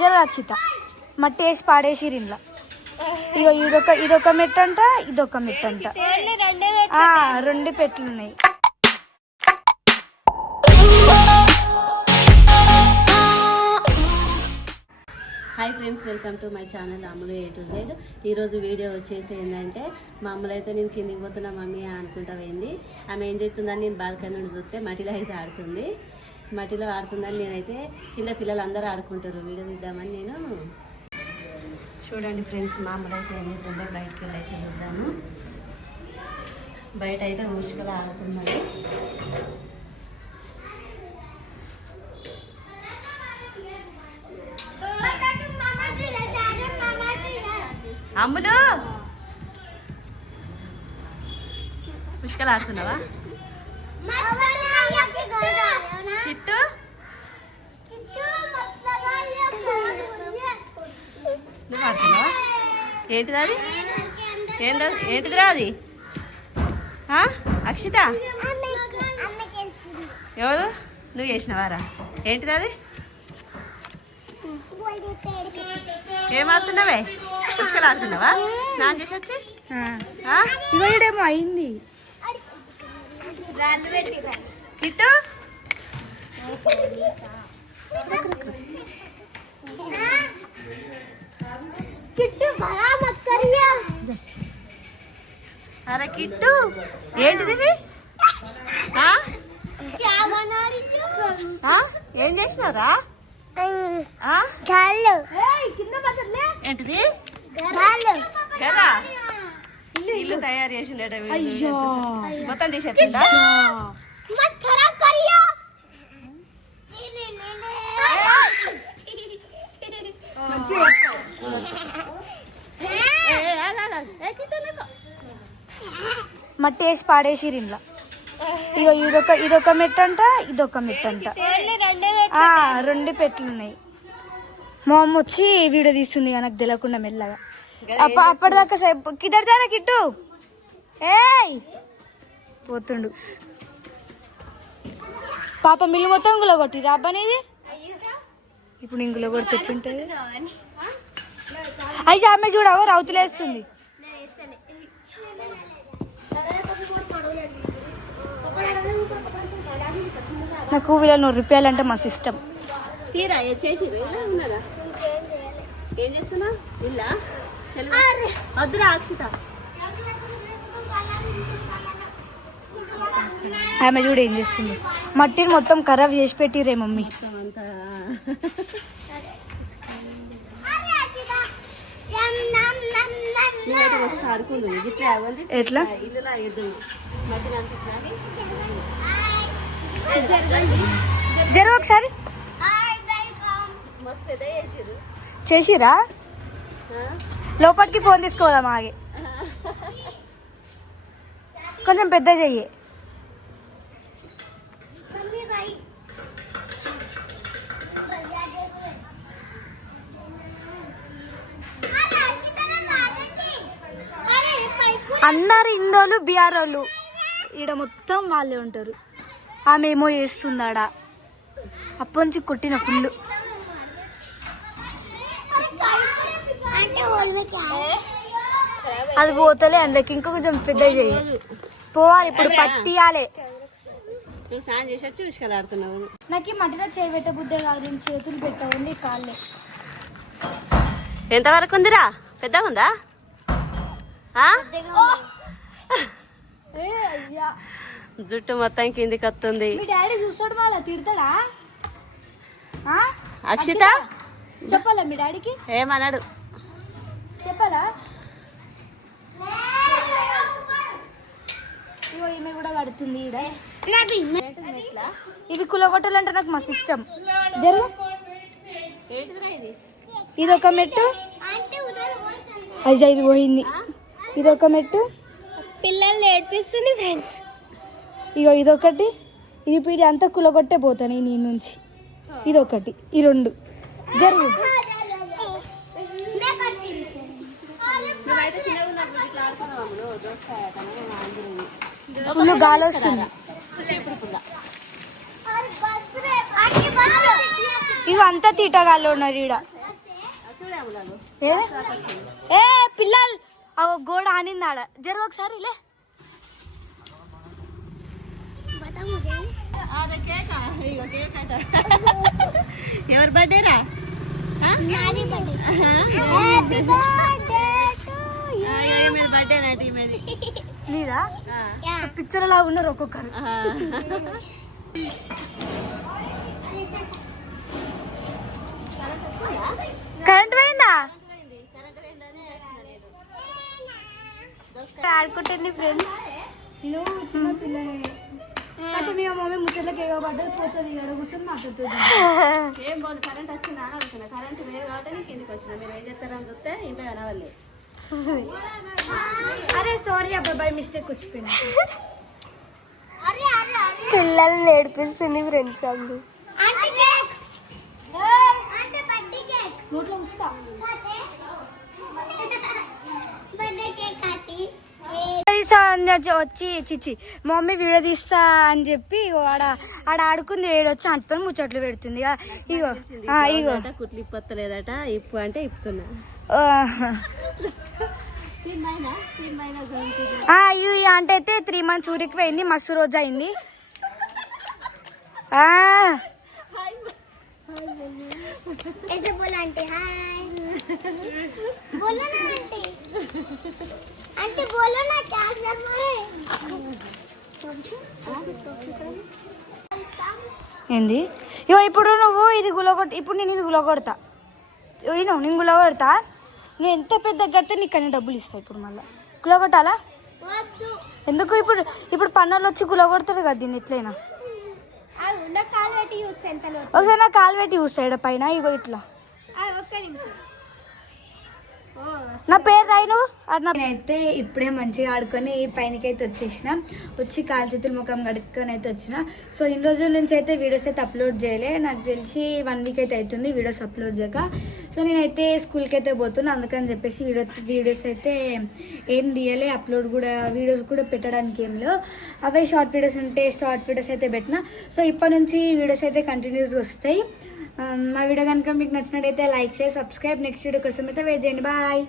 జర రచిత మట్టి వేసి పాడేసిరు ఇంట్లో. ఇగో ఇదొక మెట్టు అంట, ఇదొక మెట్టు అంట. 2 పెట్లు ఉన్నాయి. Hi friends, welcome to my channel Ammulu A to Z. ఈరోజు వీడియో వచ్చేసి ఏంటంటే, మా అమ్మలు అయితే నేను కిందికి పోతున్నా మమ్మీ అనుకుంటా పోయింది. ఆమె ఏం చేస్తుందని నేను బాల్కనీ నుండి చూస్తే మట్టిలో అయితే ఆడుతుంది. మట్టిలో ఆడుతుందని నేనైతే కింద పిల్లలు అందరూ ఆడుకుంటారు, వీడియో తీద్దామని నేను. చూడండి ఫ్రెండ్స్, మా అమ్మలు అయితే ఏం చేస్తుందో బయటకు వెళ్ళి అయితే చూద్దాము. బయట అయితే ముసుగులు ఆడుతున్నది. అమ్ములు పుష్కలు ఆడుతున్నావా? కిట్టు నువ్వు ఆడుతున్నావా? ఏంటిది అది? ఏంటిదిరా అది? అక్షిత, ఎవరు? నువ్వు చేసినవారా? ఏంటిది అది? ఏం ఆడుతున్నావే? పుష్కలు ఆడుతున్నావా? స్నానం చేసి వచ్చి ఇవేమో అయింది. కిట్టు అరే కిట్టు, ఏంటిది? ఏం చేసినావురా? ఏంటిది? గరా ఇల్లు తయారు చేసిండట మొత్తం తీసేస్తుందా? మట్టి వేసి పాడేసిరు ఇంట్లో. ఇగో ఇదొక మెట్టు అంట, ఇదొక మెట్టు అంట. 2 పెట్లు ఉన్నాయి. మా అమ్మ వచ్చి వీడియో తీస్తుంది నాకు తెలియకుండా మెల్లగా. అప్పటిదాకా కిద్దరు జారా కిట్టు పోతుండు. పాప మిల్లు మొత్తం ఇంగులో కొట్టిరా అబ్బానిది. ఇప్పుడు ఇంగులో కొడితే ఎట్లుంటది? అయితే ఆమె చూడవో రౌతులేస్తుంది. నాకు వీళ్ళ ₹100 అంటే మస్తు ఇష్టం. తీరా చేసిరు ఉన్నదా? ఏం చేస్తున్నా? ఇల్లా వద్దురా అక్షిత. ఆమె చూడు ఏం చేస్తుంది. మట్టిని మొత్తం ఖరాబ్ చేసి పెట్టిరే మమ్మీ. ఎట్లా జరు ఒకసారి చేసిరా? లోపలికి ఫోన్ తీసుకోదాం ఆగే. కొంచెం పెద్ద చెయ్యి. అందరు ఇందోళ్ళు బీఆర్ వాళ్ళు ఈడ మొత్తం వాళ్ళే ఉంటారు. ఆమె ఏమో చేస్తుందాడా అప్పటి నుంచి కొట్టిన ఫుల్. అది పోతలే అందులోకి ఇంకా కొంచెం పెద్ద చెయ్యి. పోవాలి ఇప్పుడు పట్టియాలి. నాకు ఈ మట్టిలో చేయి పెట్ట బుద్ధే కాదు, నేను చేతులు పెట్టండి కాళ్ళే. ఎంతవరకు ఉందిరా? పెద్దగా ఉందా? జుట్టు మొత్తం కిందికి వస్తుంది. మీ డాడీ చూస్తాడు మళ్ళా తిడతాడా? అక్షిత చెప్పాలా మీ డాడీకి? ఏమన్నాడు చెప్పాలా? ఈమె కూడా పడుతుంది. ఇది కులగొట్టాలంటే నాకు మస్తు ఇష్టం. జరు ఇదొక మెట్టు, అయ్యా ఇది పోయింది. ఇదొక మెట్టు, పిల్లల్ని ఏడిపిస్తుంది ఫ్రెండ్స్. ఇగో ఇదొకటి, ఇది పీడి అంతా కులగొట్టే పోతాను నీ నుంచి. ఇదొకటి, ఈ 2 జరుగు. ఫుల్ గాలి వస్తుంది. ఇవి అంతా తీటగాళ్ళు ఉన్నారు ఈడ. ఏ పిల్లలు గోడ ఆనింది ఆడ జరుగు ఒకసారి లే. ఎవరి బర్త్డేరా? బర్త్డే నాటి మీది నీదా? పిక్చర్ లాగా ఉన్నారు ఒక్కొక్కరు. కరెంట్ పోయిందా? ఆడుకుంటుంది ఫ్రెండ్స్. నువ్వు చిన్న పిల్లలే అంటే మీ మమ్మీ ముచ్చట్లకి ఎగబడ్డది పోతుంది ఇక్కడ కూర్చొని మాట్లాడుతుంది. ఏం బాగుంది కరెంట్ వచ్చిందా అని అడుగుతున్నా. కరెంట్ లేదు కాబట్టి నేను కిందికి వచ్చిన. మీరు ఏం చేస్తారని చూస్తే ఇంట్లో కనవాలి. అరే సారీ అబ్బాయి మిస్టేక్ వచ్చిపోయింది. పిల్లల్ని ఏడిపిస్తుంది ఫ్రెండ్స్ అండి. నోట్లో వస్తా వచ్చి చిచ్చి మా మమ్మీ వీడియో తీస్తా అని చెప్పి ఆడ ఆడ ఆడుకుంది ఏడొచ్చి అంతతో ముచ్చట్లు పెడుతుంది. ఇగో ఇగో కుట్లు ఇప్పలేదట. ఇప్పు అంటే ఇప్పుతున్నా. అంటే అయితే 3 months ఊరికి పోయింది. మస్తు రోజు అయింది. ఏంది ఇగో ఇప్పుడు నువ్వు ఇది గులగొట్ట. ఇప్పుడు నేను ఇది గులగొడతా. నేను గులగొడతా. నువ్వు ఎంత పెద్ద కడితే నీకు అన్ని డబ్బులు ఇస్తావు. ఇప్పుడు మళ్ళీ గులగొట్టాలా? ఎందుకు? ఇప్పుడు ఇప్పుడు పన్నులు వచ్చి గులగొడతారు కదా దీన్ని. ఎట్లయినా ఒకసారి నా కాలు పెట్టి చూస్తాడు పైన. ఇగో ఇట్లా నా పేరు రాయి నువ్వు. నేనైతే ఇప్పుడే మంచిగా ఆడుకొని పైనకైతే వచ్చేసిన. వచ్చి కాలు చేతులు ముఖం కడుక్కొని అయితే వచ్చిన. సో ఇన్ని రోజుల నుంచి అయితే వీడియోస్ అయితే అప్లోడ్ చేయలే. నాకు తెలిసి 1 week అయితే అవుతుంది వీడియోస్ అప్లోడ్ చేయక. సో నేనైతే స్కూల్కి అయితే పోతున్నా. అందుకని చెప్పేసి వీడియోస్ అయితే ఏం తీయలే. అప్లోడ్ కూడా వీడియోస్ కూడా పెట్టడానికి ఏం లేవు. అవే షార్ట్ వీడియోస్ ఉంటే షార్ట్ వీడియోస్ అయితే పెట్టిన. సో ఇప్పటి నుంచి వీడియోస్ అయితే కంటిన్యూస్గా వస్తాయి. మా వీడియో కనుక మీకు నచ్చినట్టయితే లైక్ చేసి సబ్స్క్రైబ్. నెక్స్ట్ వీడియో కోసం అయితే వెయిట్ చేయండి. బాయ్.